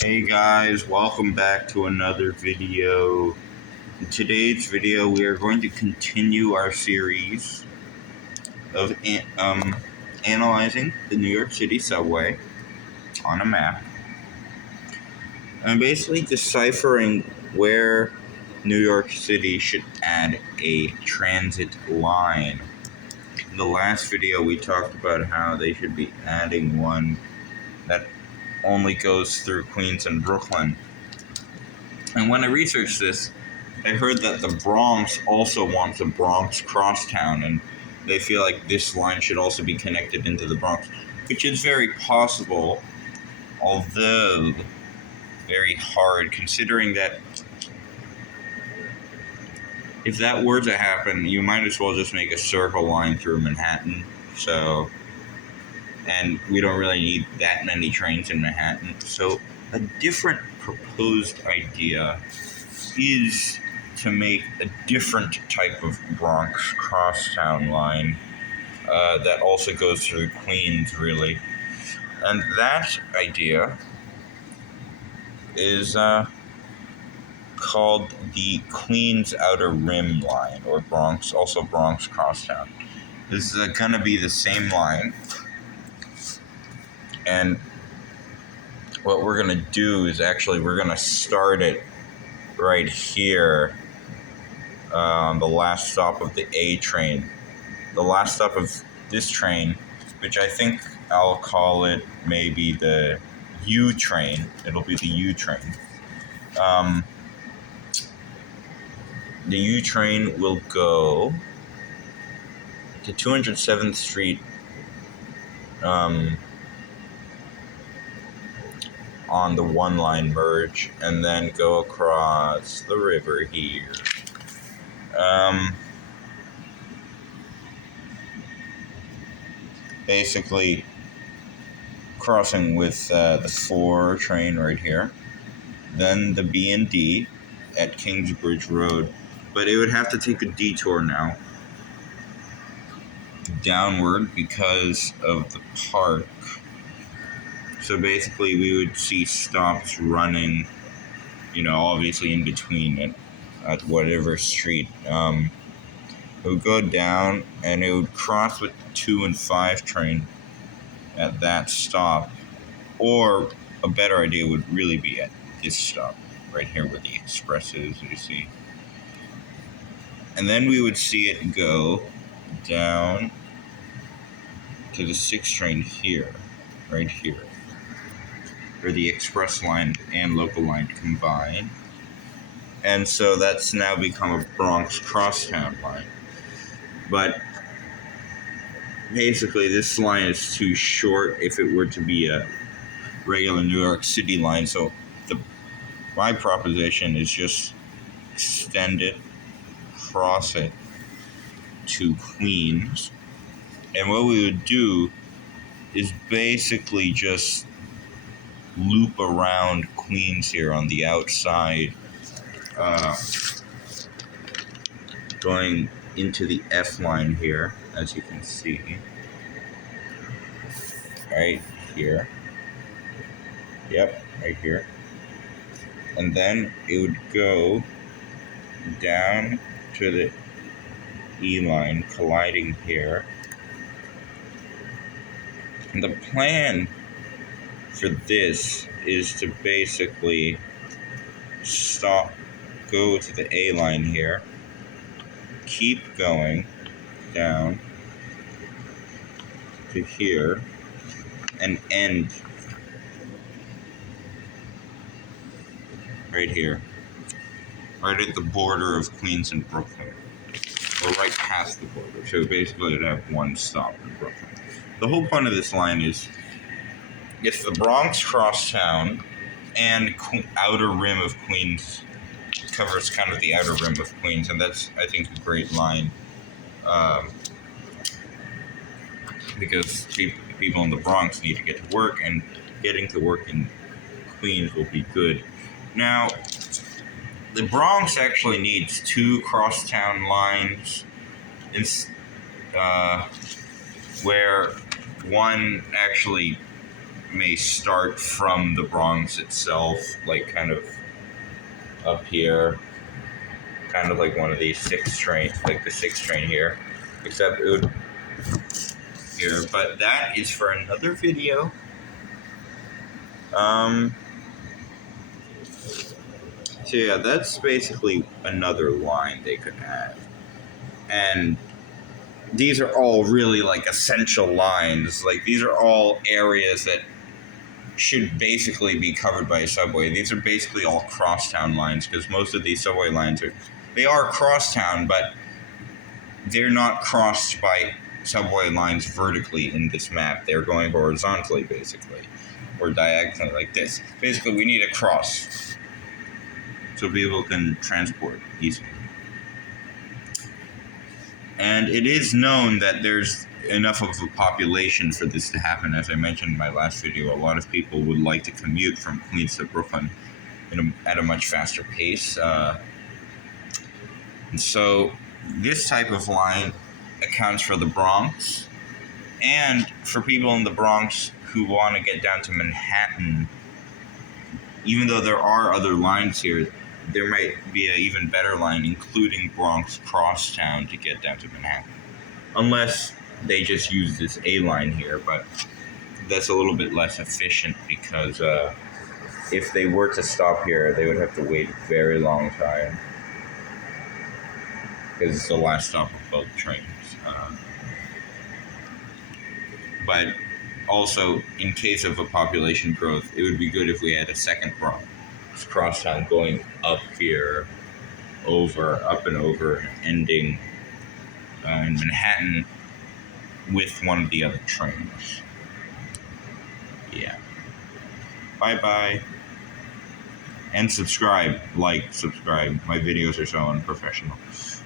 Hey guys, welcome back to another video. In today's video, we are going to continue our series of analyzing the New York City subway on a map and basically deciphering where New York City should add a transit line. In the last video, we talked about how they should be adding one that only goes through Queens and Brooklyn. And when I researched this, I heard that the Bronx also wants a Bronx crosstown, and they feel like this line should also be connected into the Bronx, which is very possible, although very hard, considering that if that were to happen, you might as well just make a circle line through Manhattan, and we don't really need that many trains in Manhattan. So a different proposed idea is to make a different type of Bronx crosstown line that also goes through Queens, really. And that idea is called the Queens Outer Rim line, or also Bronx crosstown. This is going to be the same line, and what we're going to do is we're going to start it right here on the last stop of the A train. The last stop of this train, which I think I'll call it maybe the U train. It'll be the U train. The U train will go to 207th Street on the one-line merge, and then go across the river here. Basically crossing with the 4 train right here, then the B and D at Kingsbridge Road, but it would have to take a detour now downward because of the park. So basically we would see stops running, obviously in between it at whatever street. It would go down and it would cross with 2 and 5 train at that stop, or a better idea would really be at this stop right here where the express is, you see. And then we would see it go down to the 6 train here, right here, where the express line and local line combine. And so that's now become a Bronx crosstown line. But basically this line is too short if it were to be a regular New York City line. So my proposition is just extend it, cross it to Queens. And what we would do is basically just loop around Queens here on the outside, going into the F line here, as you can see, right here. Yep, right here. And then it would go down to the E line, colliding here. And the plan for this is to basically go to the A line here, keep going down to here, and end right here, right at the border of Queens and Brooklyn, or right past the border. So basically it'd have one stop in Brooklyn. The whole point of this line is it's the Bronx crosstown and outer rim of Queens. Covers kind of the outer rim of Queens, and that's, I think, a great line, because people in the Bronx need to get to work, and getting to work in Queens will be good. Now, the Bronx actually needs 2 crosstown lines, where one actually may start from the Bronx itself, like kind of up here, kind of like one of these 6 trains, like the 6 train here, except it would here. But that is for another video. So yeah, that's basically another line they could have, and these are all really like essential lines. Like these are all areas that should basically be covered by a subway. These are basically all crosstown lines because most of these subway lines are crosstown, but they're not crossed by subway lines vertically in this map. They're going horizontally, basically, or diagonally like this. Basically, we need a cross so people can transport easily. And it is known that there's enough of a population for this to happen. As I mentioned in my last video, a lot of people would like to commute from Queens to Brooklyn at a much faster pace. And so this type of line accounts for the Bronx. And for people in the Bronx who want to get down to Manhattan, even though there are other lines here, there might be an even better line, including Bronx Crosstown, to get down to Manhattan. Unless they just use this A line here, but that's a little bit less efficient because if they were to stop here, they would have to wait a very long time because it's the last stop of both trains. But also, in case of a population growth, it would be good if we had a second Bronx Crosstown going up here, up and over, ending in Manhattan with one of the other trains. Yeah. Bye-bye. And subscribe. Subscribe. My videos are so unprofessional.